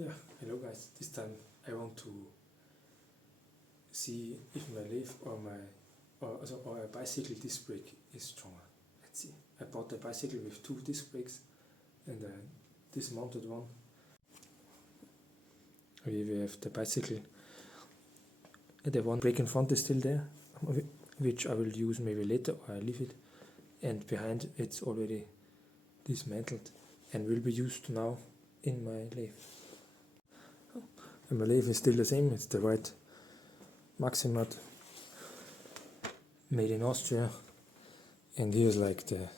Yeah, hello guys. This time I want to see if my lathe or a bicycle disc brake is stronger. Let's see. I bought a bicycle with 2 disc brakes and a dismounted one. We have the bicycle. The one brake in front is still there, which I will use maybe later, or I leave it. And behind it's already dismantled and will be used now in my lathe. And my lathe is still the same. It's the white Maximat made in Austria. And here's like the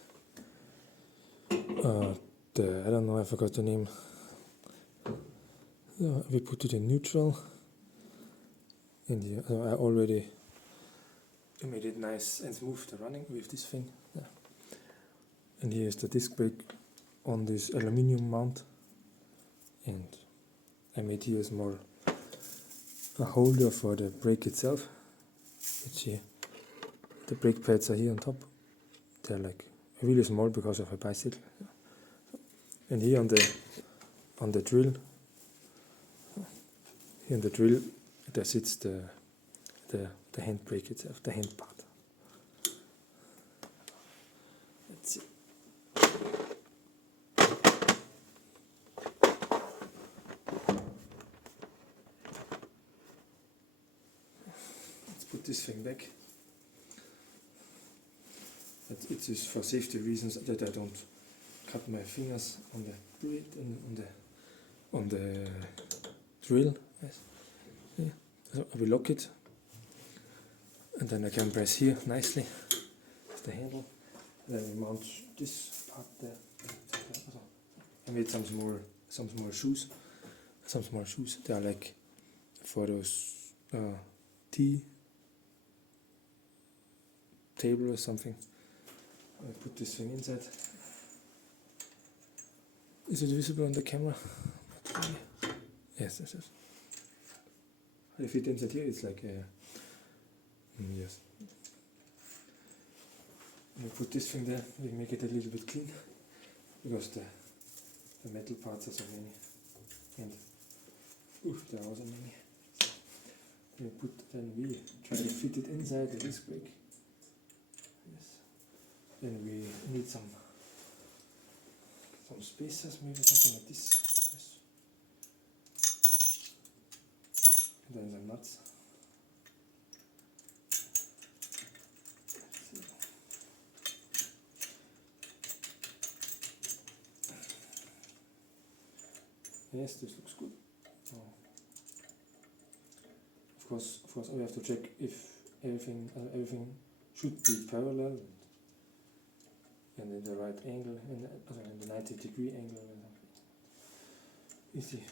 I don't know, I forgot the name. We put it in neutral. And here, I already made it nice and smooth the running with this thing. Yeah. And here's the disc brake on this aluminium mount. And I made here a holder for the brake itself. It's here. The brake pads are here on top. They're like really small because of a bicycle. And here on the drill, there sits the hand brake itself, the hand part. Let's see. Let's put this thing back. It is for safety reasons that I don't cut my fingers on the blade and on the drill. Yes. Yeah. So I will lock it, and then I can press here nicely with the handle. And then I mount this part there. I made some small shoes. They are like for those tea table or something. I put this thing inside. Is it visible on the camera? Yes. If it inside here, it's like yes. We put this thing there. We make it a little bit clean because the metal parts are so many, and there are also many. We try to fit it inside the disc brake. Yes. Then we need some spacers, maybe something like this. Yes. And then some nuts. Yes, this looks good. Oh. Of course, we have to check if everything should be parallel and in the right angle, in the 90-degree angle. You see.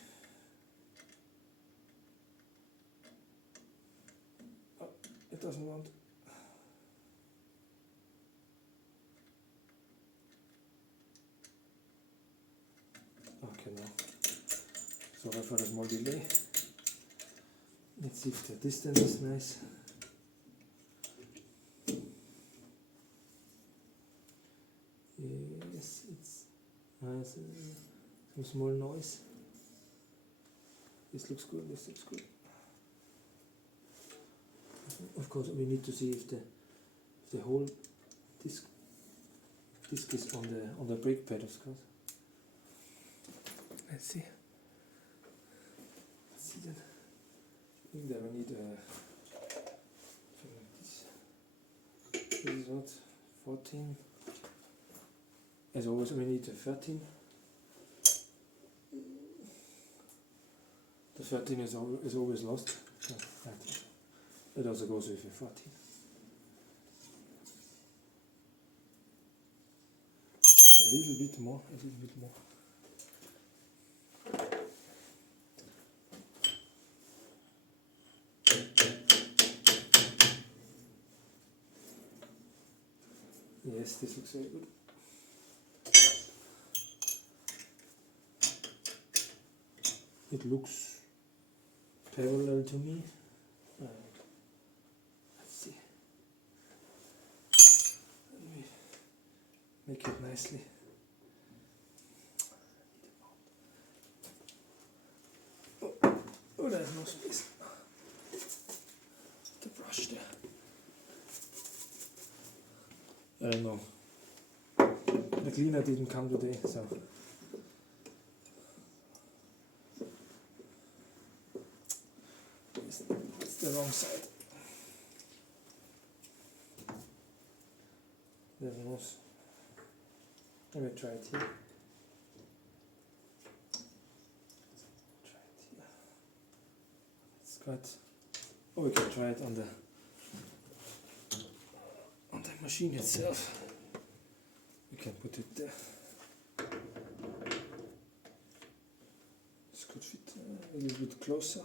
Oh, it doesn't want. Okay, now. Sorry for the small delay. Let's see if the distance is nice. Yes, it's nice. Some small noise. This looks good. Of course, we need to see if the whole disc is on the brake pad, of course. Let's see then. I think that we need something like this. This is what? 14. As always, we need a 13. The 13 is always lost. So that also goes with a 14. A little bit more. Yes, this looks very good. It looks parallel to me. Let's see. Let me make it nicely. there's no space. The brush there. I don't know. The cleaner didn't come today, so. It's the wrong side. There's a nose. Let me try it here. It's got. Oh, we can try it on the machine itself. We can put it there. This could fit a little bit closer.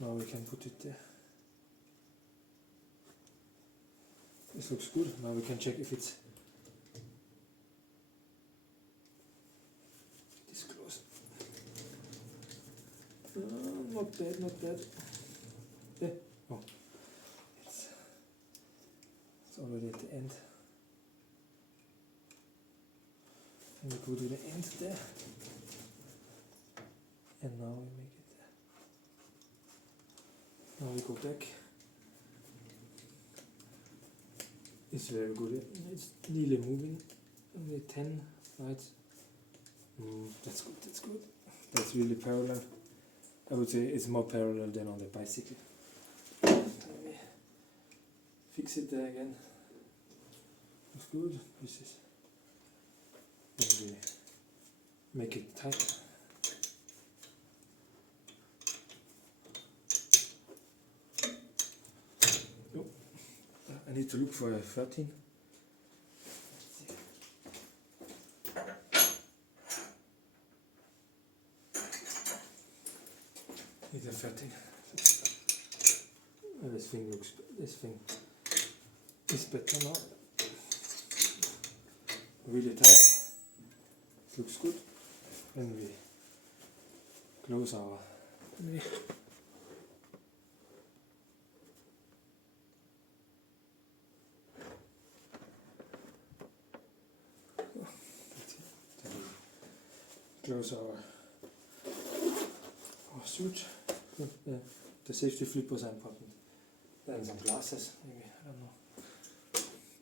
Now we can put it there. This looks good. Now we can check if it's this close. Not bad, not bad. Yeah. Oh, it's already at the end. And we go to the end there. And now we make it there. Now we go back. It's very good. It's nearly moving. Only 10, right? That's good, that's good. That's really parallel. I would say it's more parallel than on the bicycle. Let me fix it there again. Looks good. This is. Maybe make it tight. Oh, I need to look for a 13. Need a 13. This thing looks. This thing is better now. Really tight. It looks good. Then we close our. Close our switch. The safety flippers are important. Then some glasses, maybe, I don't know.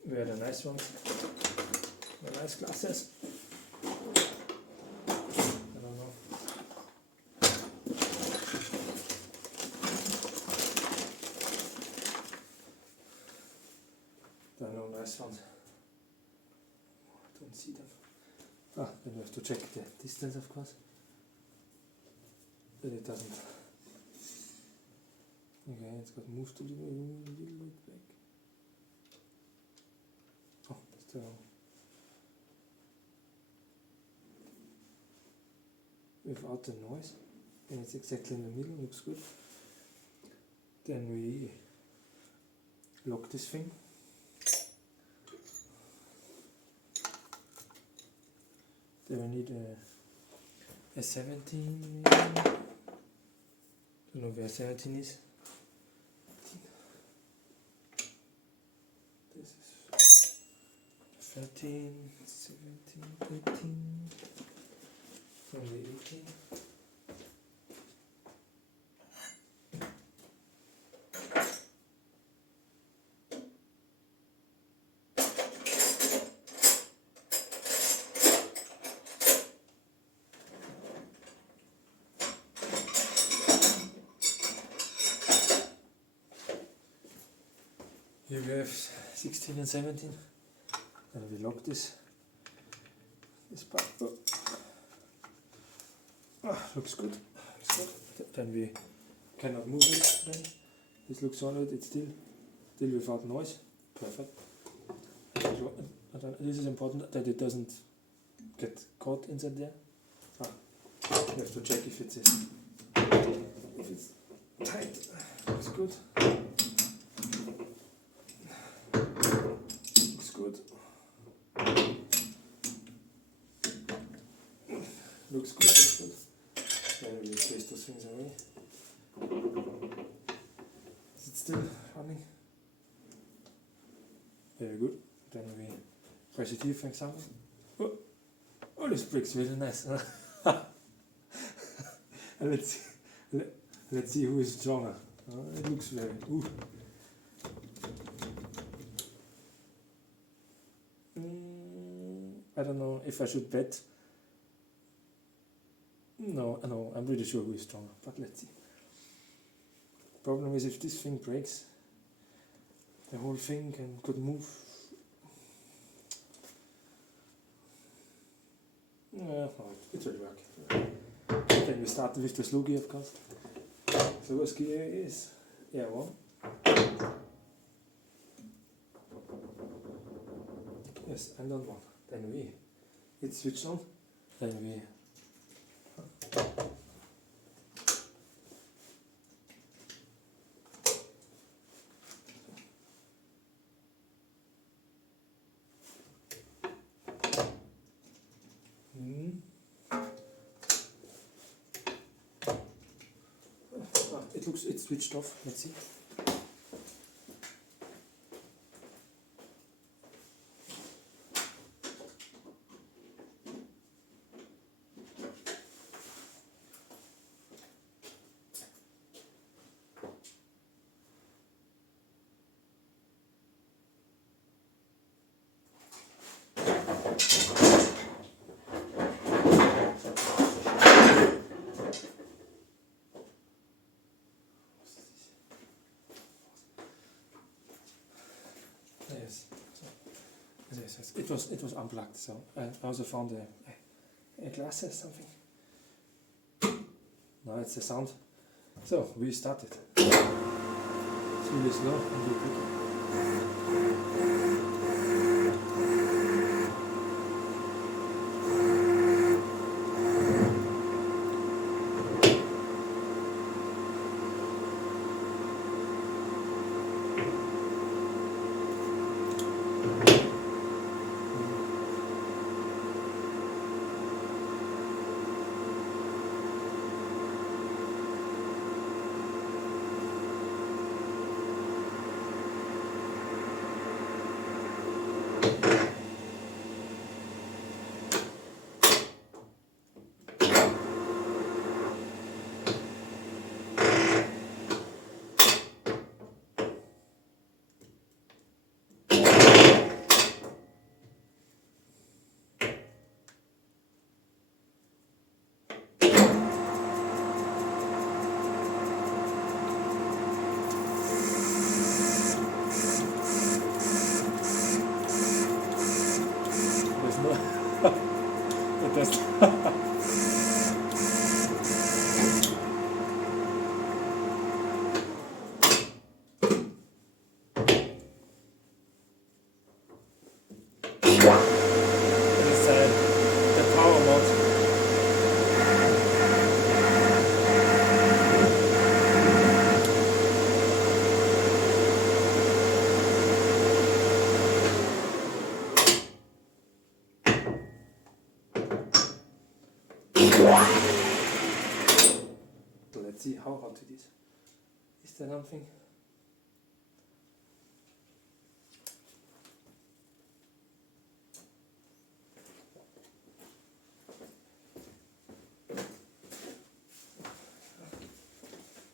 We had a nice one. The nice glasses. I don't know. There are no nice ones. I don't see them. Then we have to check the distance, of course. But it doesn't. Okay, it's got moved a little bit back. Oh, still. Without the noise, and it's exactly in the middle, looks good. Then we lock this thing. Then we need a 17. Don't know where 17 is. This is 13, 17, 18. Only 18. Here we have 16 and 17, and we lock this part. Looks good. Then we cannot move it. Then this looks solid. It's still without noise. Perfect. This is important that it doesn't get caught inside there. You have to check if it's tight. Looks good. Good. Looks good. Then we place those things away. Is it still running? Very good. Then we press it here, for example. Oh, this breaks really nice. And let's see who is stronger. It looks very. Ooh. I don't know if I should bet. No, I'm pretty sure who is stronger, but let's see. Problem is if this thing breaks, the whole thing could move. No, it will work. Then we start with the slow gear, of course. Slowest gear is R1. Yes, and on 1. Then we hit switch on. Then we it's switched off. Let's see. Yes. So, it was unplugged. So I also found a glass or something. Now it's the sound. So we started. It's really slow and really quick. It does. The power mode. Let's see how hot it is. Is there something?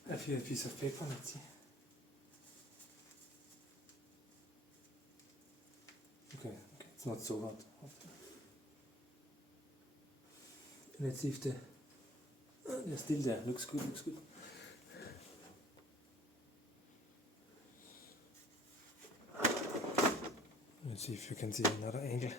I have here a piece of paper, let's see. Okay, it's not so hot. Let's see if they're still there. Looks good. Let's see if you can see another angle.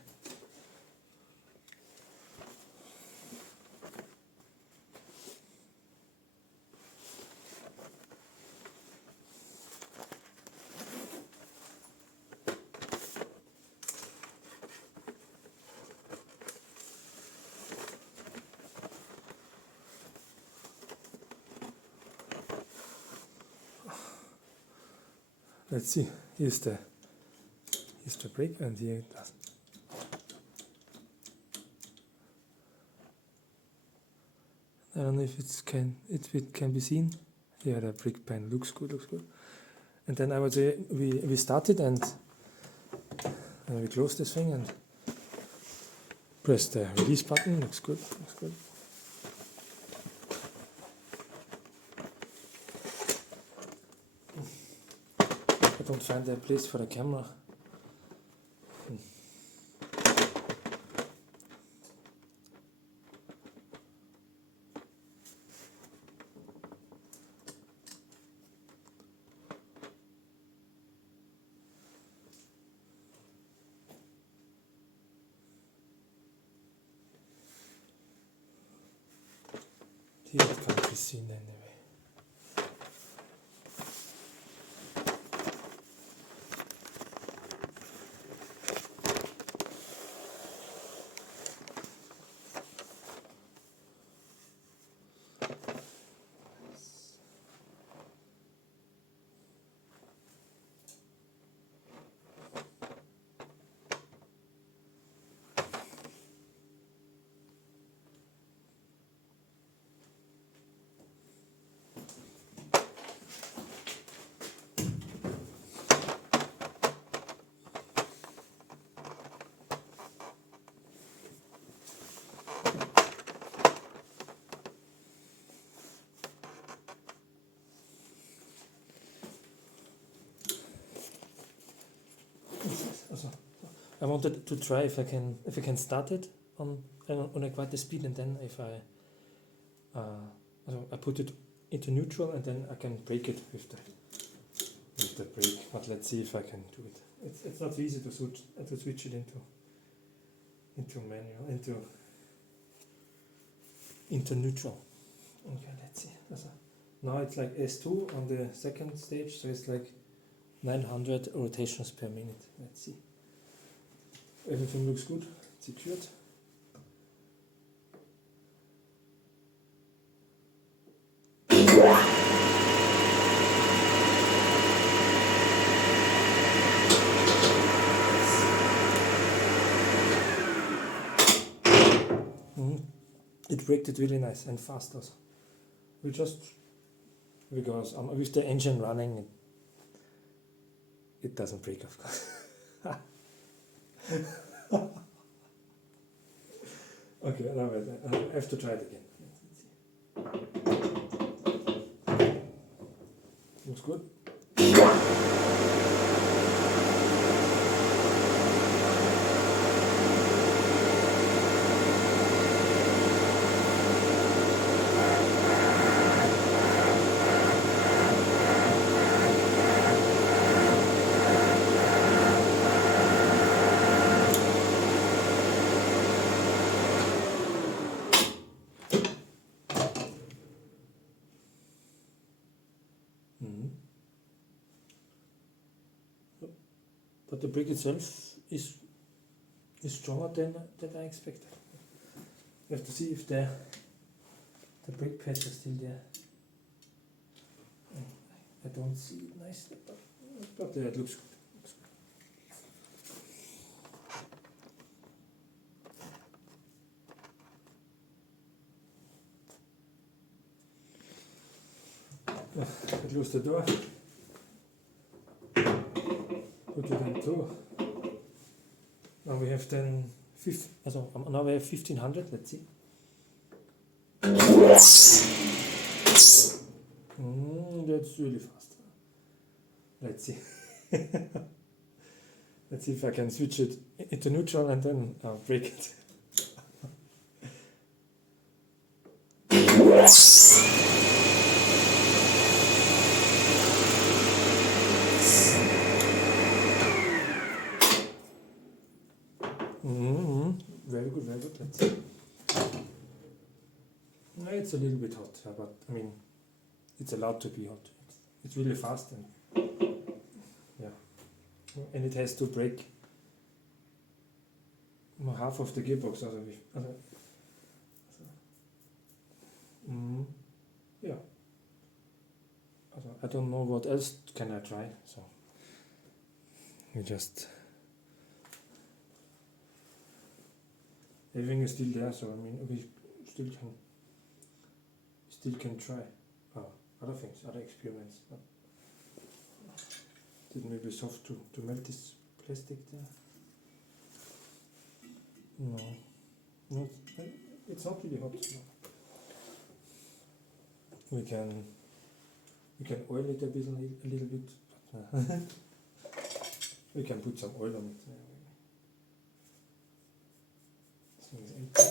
Let's see, here's the brake, and here it does. I don't know if it can be seen. Yeah, the brake pen looks good. And then I would say we started and we close this thing and press the release button. Looks good. don't find a place for the camera. Here it can't be seen anyway. Also, I wanted to try if I can start it on a quite the speed, and then if I put it into neutral, and then I can break it with the brake. But let's see if I can do it. It's not easy to switch it into manual into neutral. Okay, let's see. Also, now it's like S2 on the second stage, so it's like 900 rotations per minute. Let's see. Everything looks good, secured. It braked it really nice and fast also. Because with the engine running, it doesn't break, of course. Okay, now I have to try it again. Let's see. Looks good. But the brake itself is stronger than I expected. You have to see if the brake pads are still there. I don't see it nicely, but it looks good. I close the door. Put it in two. Now we have then now we have 1500. Let's see. That's really fast. Let's see. Let's see if I can switch it into neutral and then break it. Very good, very good. Let's see. It's a little bit hot, but I mean, it's allowed to be hot. It's really fast, and yeah, and it has to break half of the gearbox. Yeah. I don't know what else can I try. So we just. Everything is still there, so I mean we still can try other things, other experiments. But it may be soft to melt this plastic there. No, it's not really hot. No. We can oil it a little bit. But, We can put some oil on it. This thing is empty.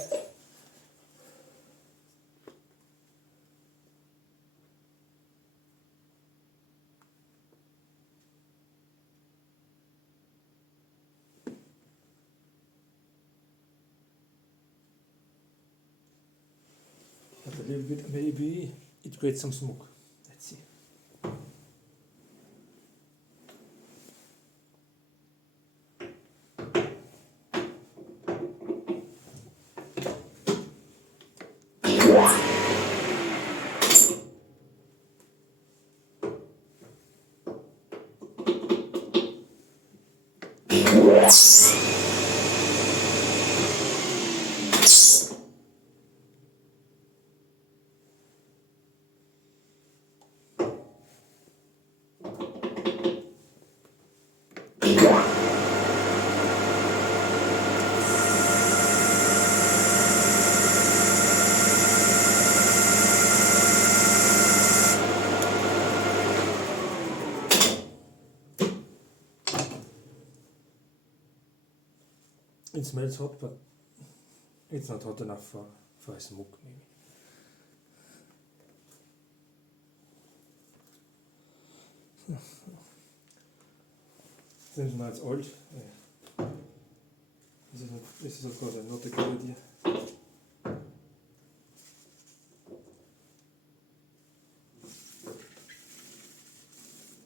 But a little bit, maybe it creates some smoke. Let's see. It smells hot, but it's not hot enough for a smoke, maybe. Seems now it's old. This is of course not a good idea.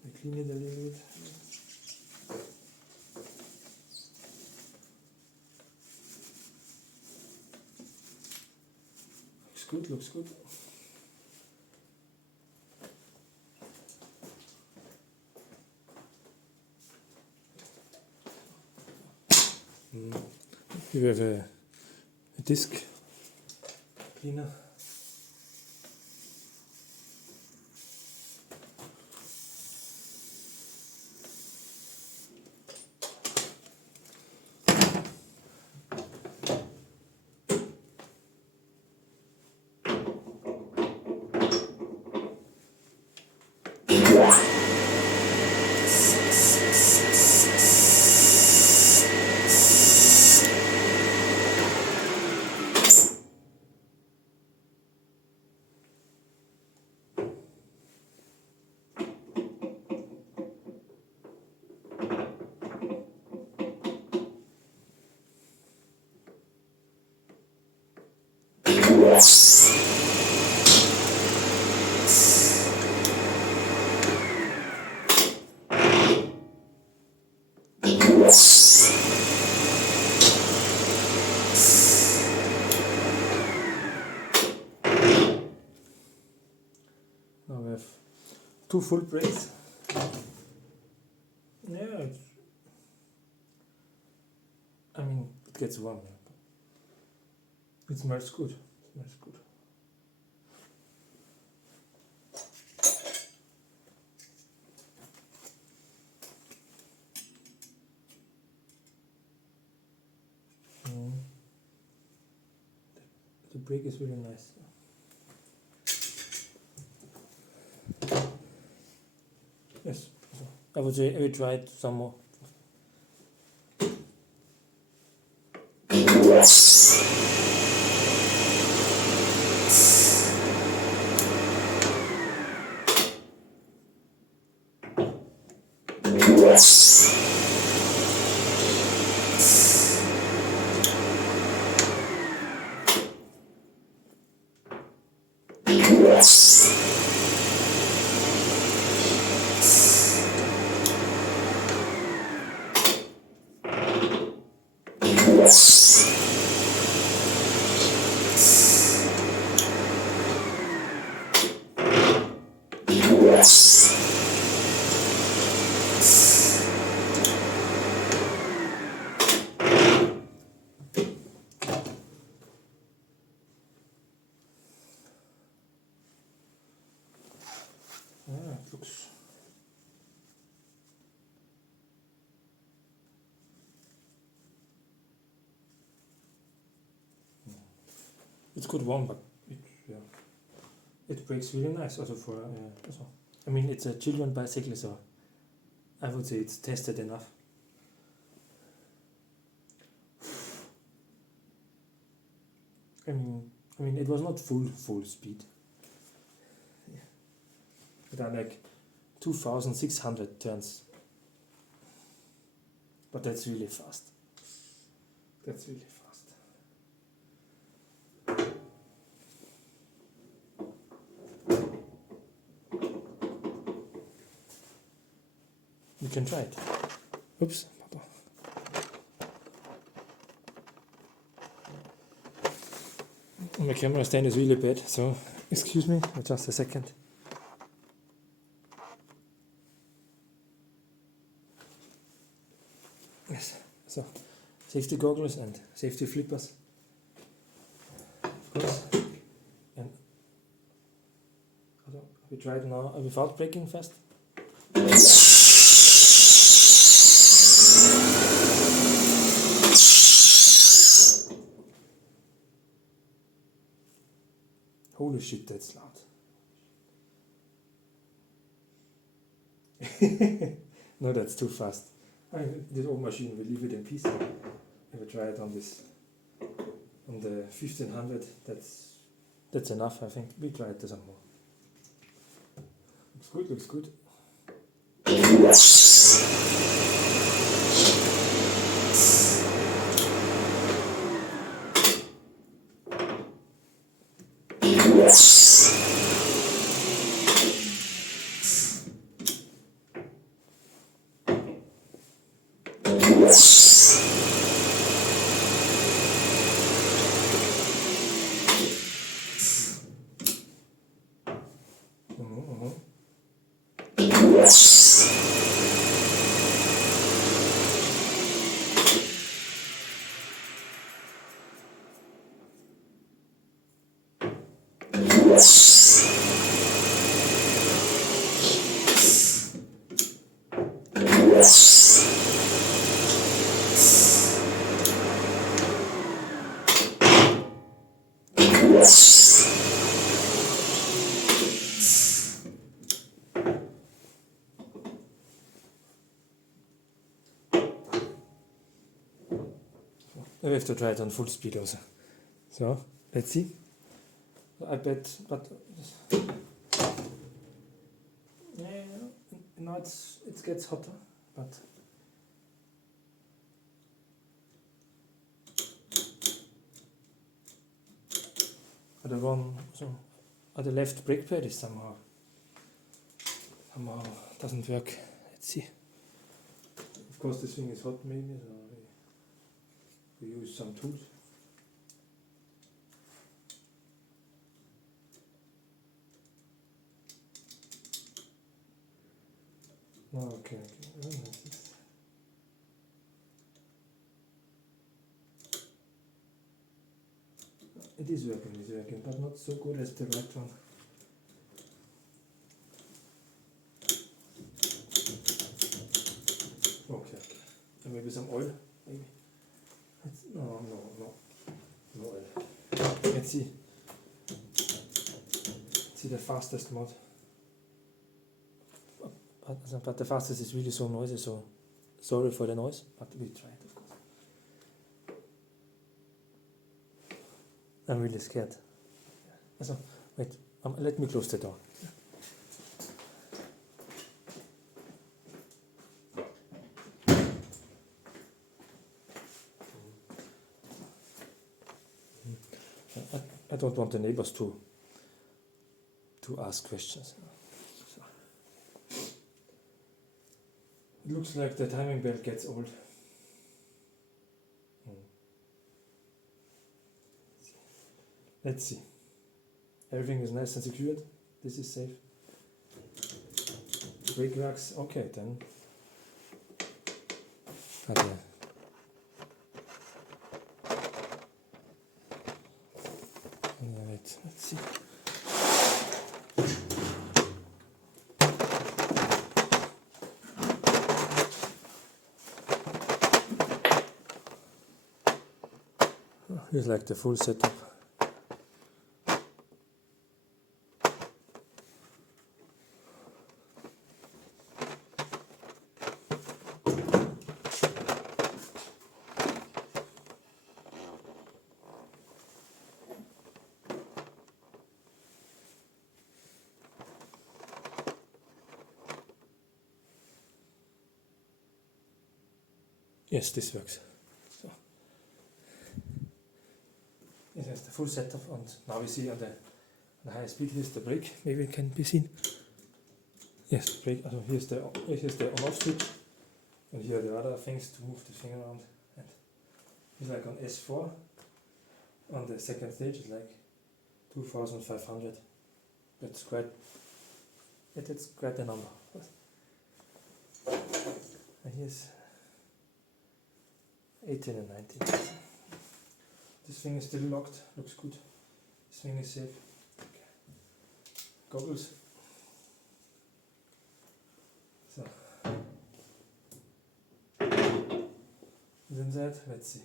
I clean it a little bit. Looks good. You have a disc cleaner. Now we have 2 full brakes. Yeah, I mean, it gets warm. It smells good. The brake is really nice. Yes, I would say I will try it some more. It looks. It's good warm, but it breaks really nice. Also I mean, it's a children bicycle, so I would say it's tested enough. I mean, it was not full speed. It are like 2,600 turns. But that's really fast. That's really fast. You can try it. Oops, Papa. My camera stand is really bad, so excuse me for just a second. Yes, so safety goggles and safety flippers. Of course. And we try it now without braking fast. Holy shit, that's loud. No, that's too fast. This old machine will leave it in peace. I will try it on this, on the 1500. That's enough, I think. We try it some more. Looks good, looks good. We have to try it on full speed also. So, let's see. I bet, but yeah, now it gets hotter, but the one, so the left brake pad is somehow doesn't work. Let's see. Of course, this thing is hot, maybe. So we use some tools. No, okay. It is working, but not so good as the right one. Okay. And maybe some oil, maybe. No oil. Let's see. See the fastest mod. But the fastest is really so noisy, so sorry for the noise, but we try it, of course. I'm really scared. So, wait, let me close the door. I don't want the neighbors to ask questions. So. It looks like the timing belt gets old. Let's see. Everything is nice and secured. This is safe. Brake racks, okay then. Okay. Let's see. Here's like the full setup. Yes, this works. So this is the full setup, and now we see on the high speed. Here's the brake. Maybe it can be seen. Yes, brake. So here's the on-off switch, and here are the other things to move the thing around. And it's like on S4. On the second stage, it's like 2,500. That's quite. That's quite a number. And here's 18 and 19. This thing is still locked. Looks good. This thing is safe. Okay. Goggles. So. Inside, let's see.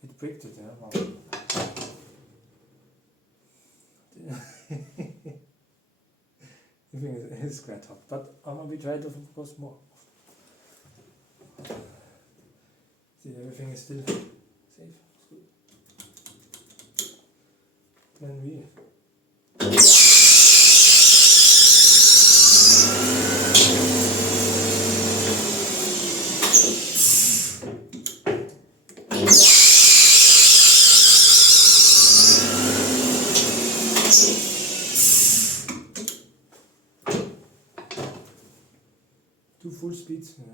It bricked it, yeah. Wow. I think it's quite hot, but I'm gonna be trying to focus more. See, everything is still safe. It's good. Then we. Two full speeds, yeah.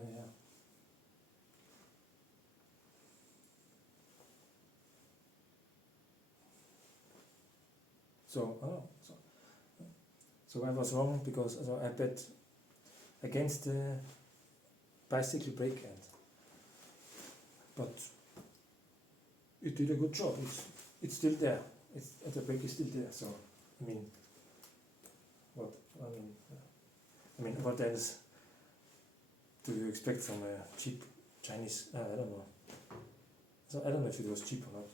So I was wrong because I bet against the bicycle brake end, but it did a good job. It's still there. The brake is still there. So I mean, what else do you expect from a cheap Chinese? I don't know. So I don't know if it was cheap or not.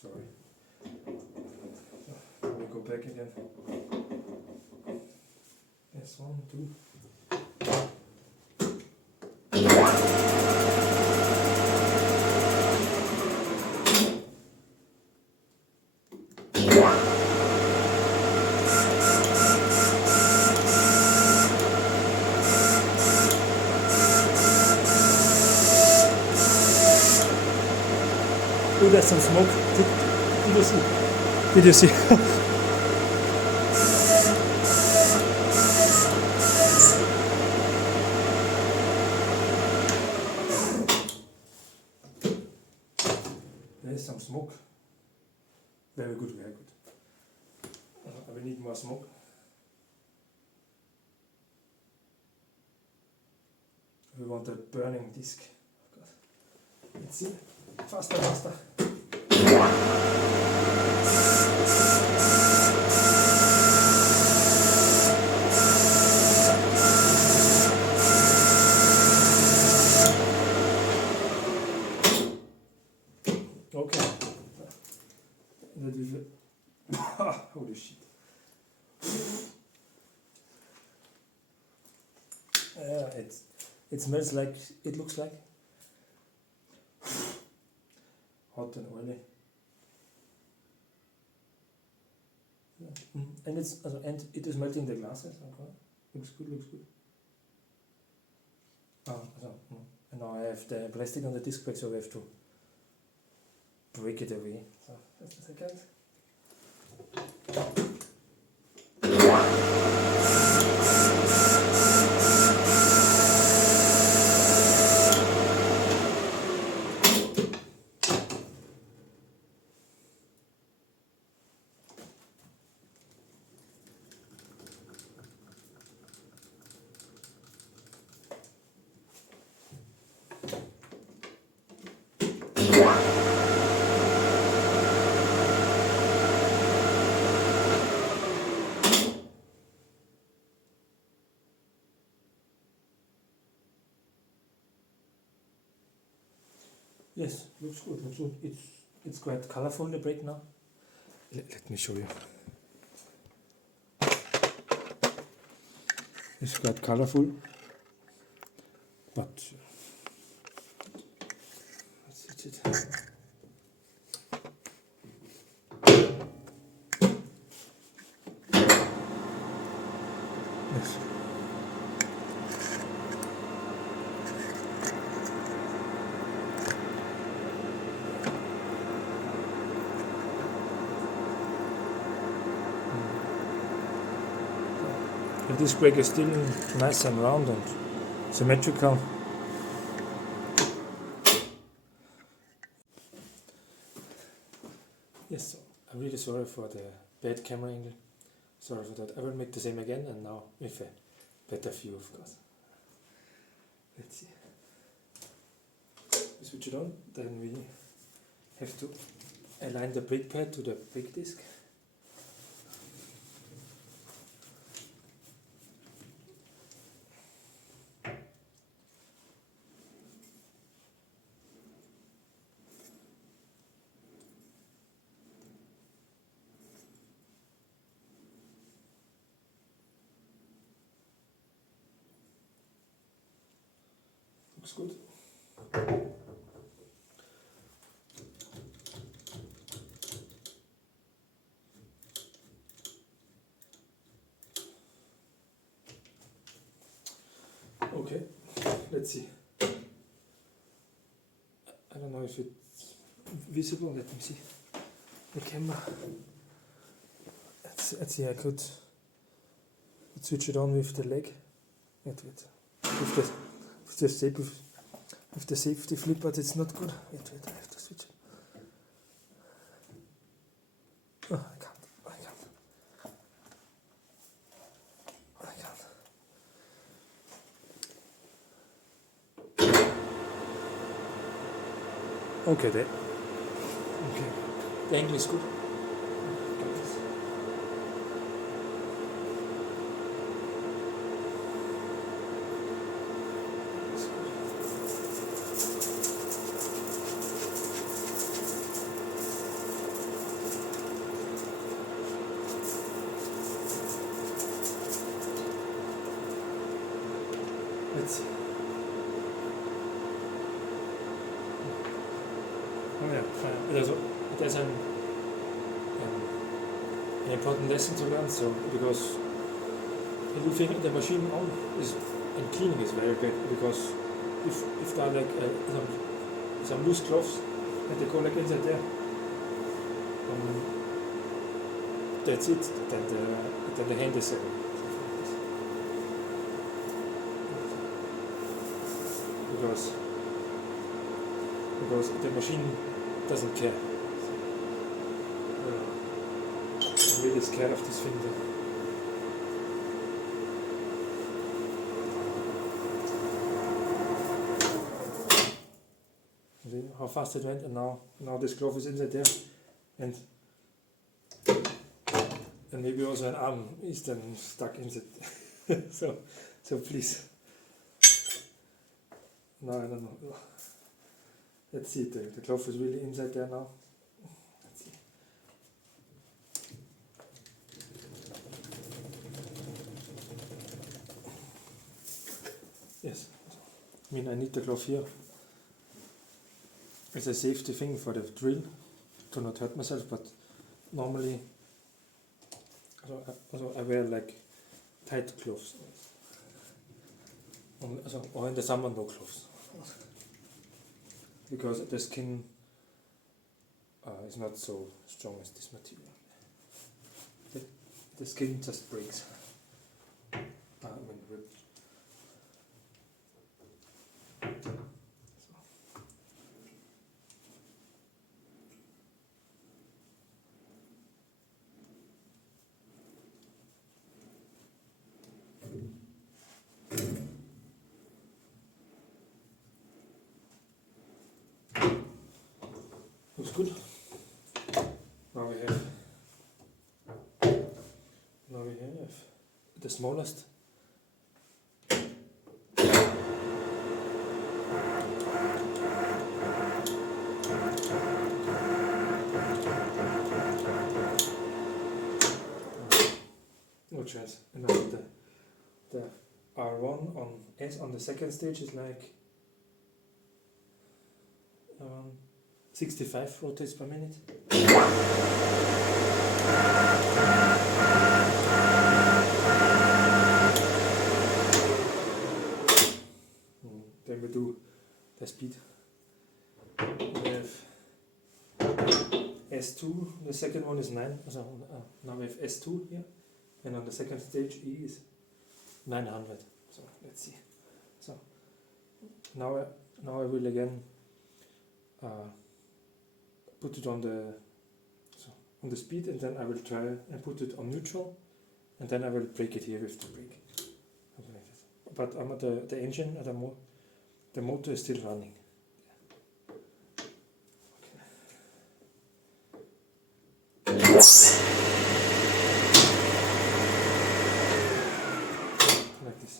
Sorry. So let me go back again. Yes, 1, 2. Oh, there's some smoke. Did you see? Did you see? There is some smoke. Very good, very good. I will need more smoke. We want a burning disc. Let's see. Faster, faster. Okay. That is it. Holy shit. It smells like, it looks like hot and oily. And it is melting the glasses. Okay. Looks good, looks good. And now I have the plastic on the disc brake, so we have to break it away. So just a second. Yes, looks good, looks good. It's quite colorful, the brake now. Let me show you. It's quite colorful, but let's see it. Yes. The disc brake is still nice and round and symmetrical. Yes, I'm really sorry for the bad camera angle. Sorry for that. I will make the same again and now with a better view, of course. Let's see. We switch it on, then we have to align the brake pad to the brake disc. Looks good. Okay, let's see. I don't know if it's visible. Let me see the camera. Let's see. I could switch it on with the leg. Wait. With the safety flip, but it's not good. Wait. I have to switch it. Oh, I can't. Okay, there. Okay. The angle is good. Let's see. Oh yeah, there's an important lesson to learn. So because leaving the machine on is and cleaning is very bad, because if there are like some loose cloths and they go like inside there, that's it. Then the hand is because the machine doesn't care. I'm really scared of this thing. See how fast it went, and now this glove is inside there, and maybe also an arm is then stuck inside. so please. No, I don't know. Let's see, the glove is really inside there now. Let's see. Yes, I mean I need the glove here. It's a safety thing for the drill, to not hurt myself, but normally I wear like tight gloves. Or in the summer no gloves. Because the skin is not so strong as this material. The skin just breaks when ripped. Looks good. Now we have the smallest. No chance. And now the R1 on S on the second stage is like 65 rotates per minute. speed. We have S2, the second one is 9, so now we have S2 here, and on the second stage E is 900. So let's see. So now I will again put it on the speed, and then I will try and put it on neutral, and then I will break it here with the brake. But the engine, the motor is still running. Like this.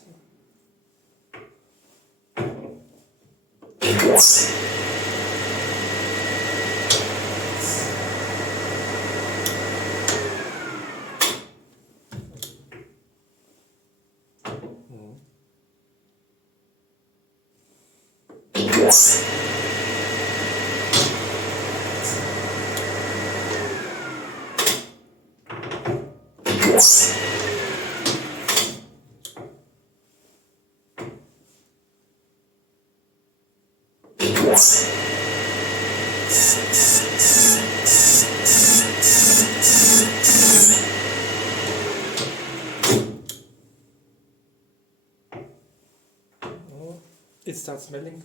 It starts smelling.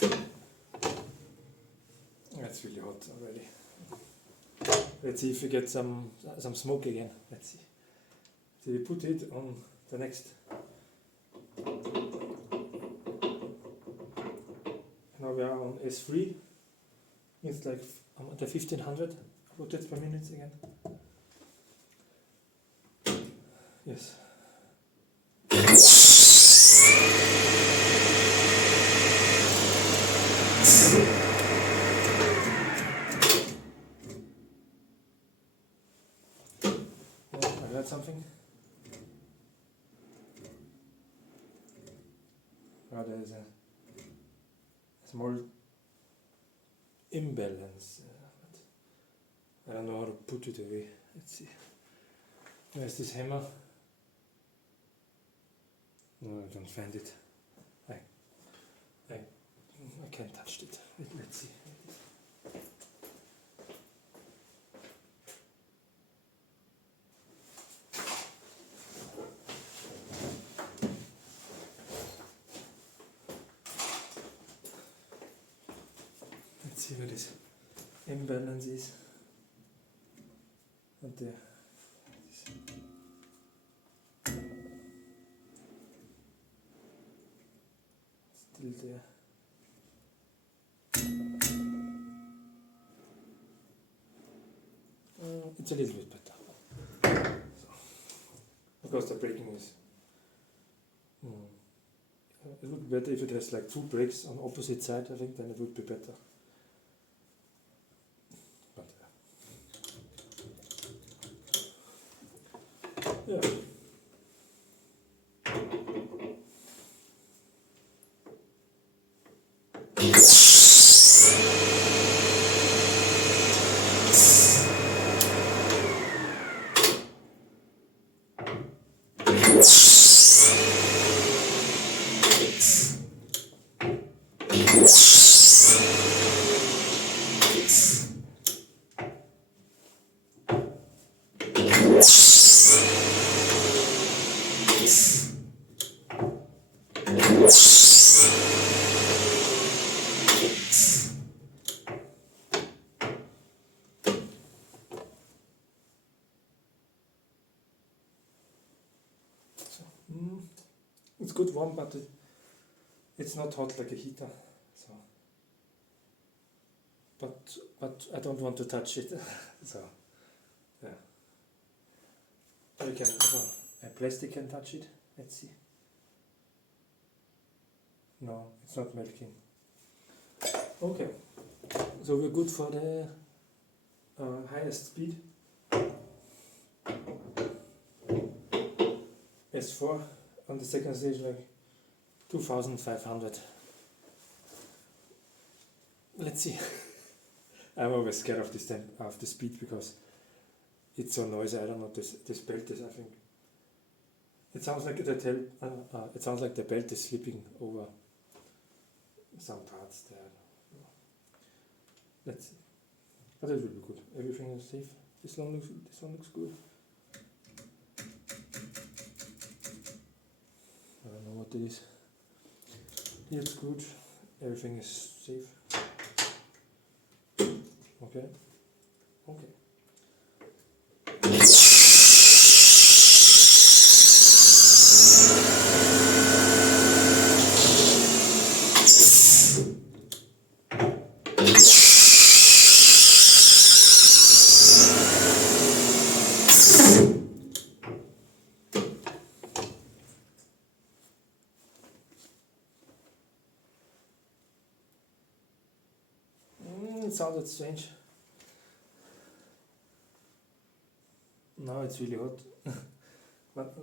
That's really hot already. Let's see if we get some smoke again. Let's see. So we put it on the next. Now we are on S3. It's like the 1500 rotates per minute again. Yes. I heard something. Oh, there is a small imbalance. I don't know how to put it away. Let's see. Where's this hammer? No, I don't find it. I can't touch it. Let's see. Let's see where this imbalance is. And there. Still there. It's a little bit better. So, because the braking is. It would be better if it has like two brakes on opposite side, I think, then it would be better. But yeah. It's good warm, but it's not hot like a heater. So, but I don't want to touch it. So, yeah. A plastic can touch it. Let's see. No, it's not melting. Okay, so we're good for the highest speed. S4 on the second stage, like 2500. Let's see. I'm always scared of the speed because it's so noisy. I don't know, this belt is, I think, it sounds like the belt is slipping over some parts there. let's see. But it will be good. Everything is safe. This one looks good. I don't know what it is. Here it's good. Everything is safe. Okay. Okay. It sounded strange. Now it's really hot. but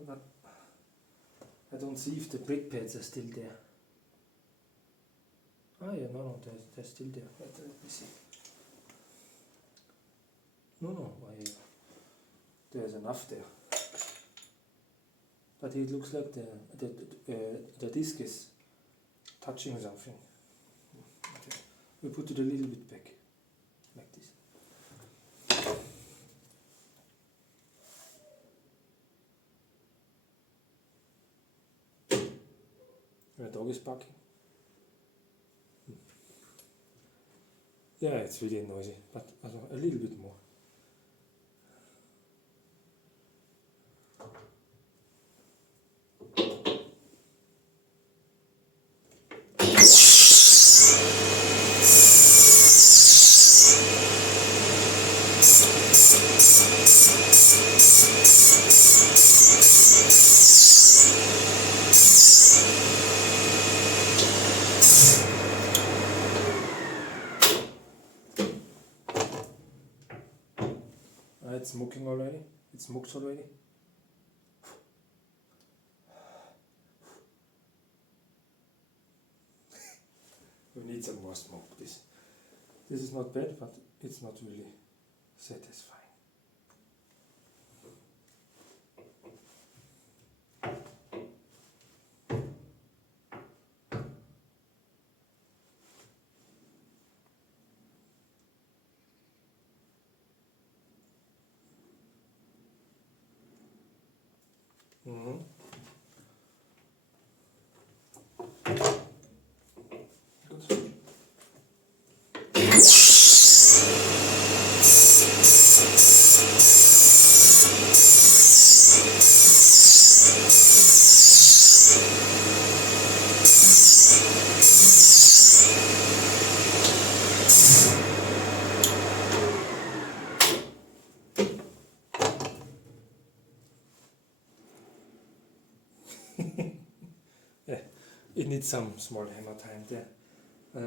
I don't see if the brake pads are still there. Oh yeah, no, they're still there. Let me see. No, there's enough there. But it looks like the disc is touching something. Okay. We put it a little bit back, like this. The dog is barking. Yeah, it's really noisy, but a little bit more. It's smoking already. It smokes already. We need some more smoke. This is not bad, but it's not really satisfying. Mm-hmm. Good. Yeah, it needs some small hammer time there.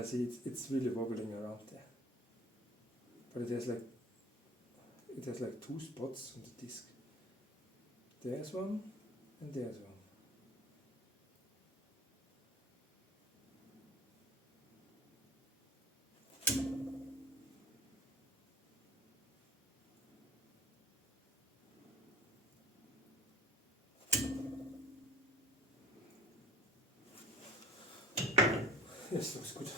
See, it's really wobbling around there. But it has like two spots on the disc. There's one, and there's one. Yes, looks good.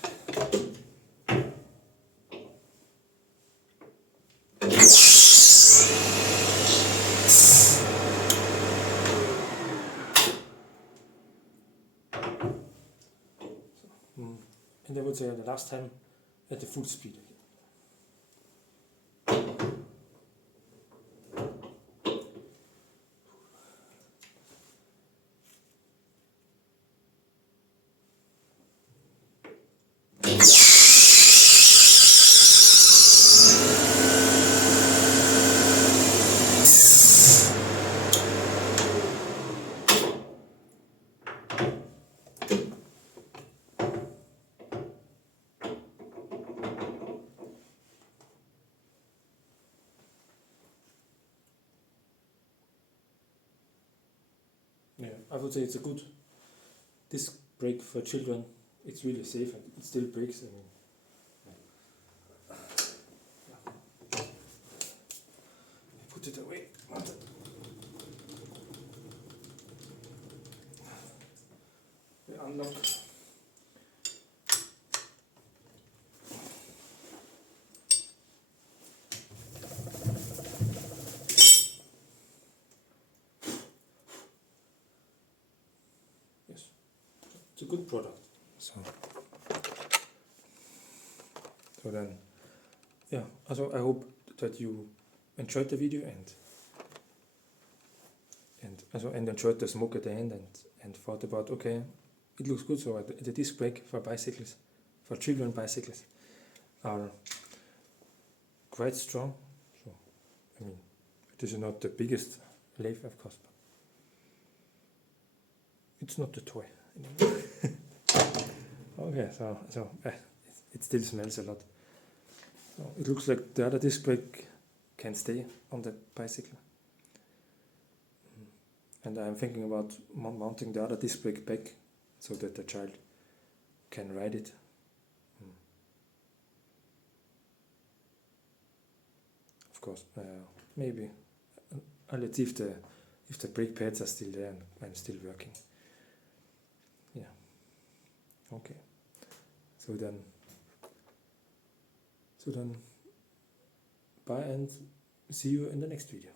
And I would say the last time at the full speed again. Yeah, I would say it's a good disc brake for children. It's really safe and it still brakes. I mean, put it away. We unlock. it's a good product. So then, yeah. Also, I hope that you enjoyed the video and enjoyed the smoke at the end and thought about, okay, it looks good. So the disc brake for bicycles, for children bicycles, are quite strong. So I mean, it is not the biggest lathe, of course, but it's not a toy anymore. Okay, so it still smells a lot. So it looks like the other disc brake can stay on the bicycle. And I'm thinking about mounting the other disc brake back so that the child can ride it. Of course, maybe let's see if the brake pads are still there and still working. Yeah. Okay. So then, bye and see you in the next video.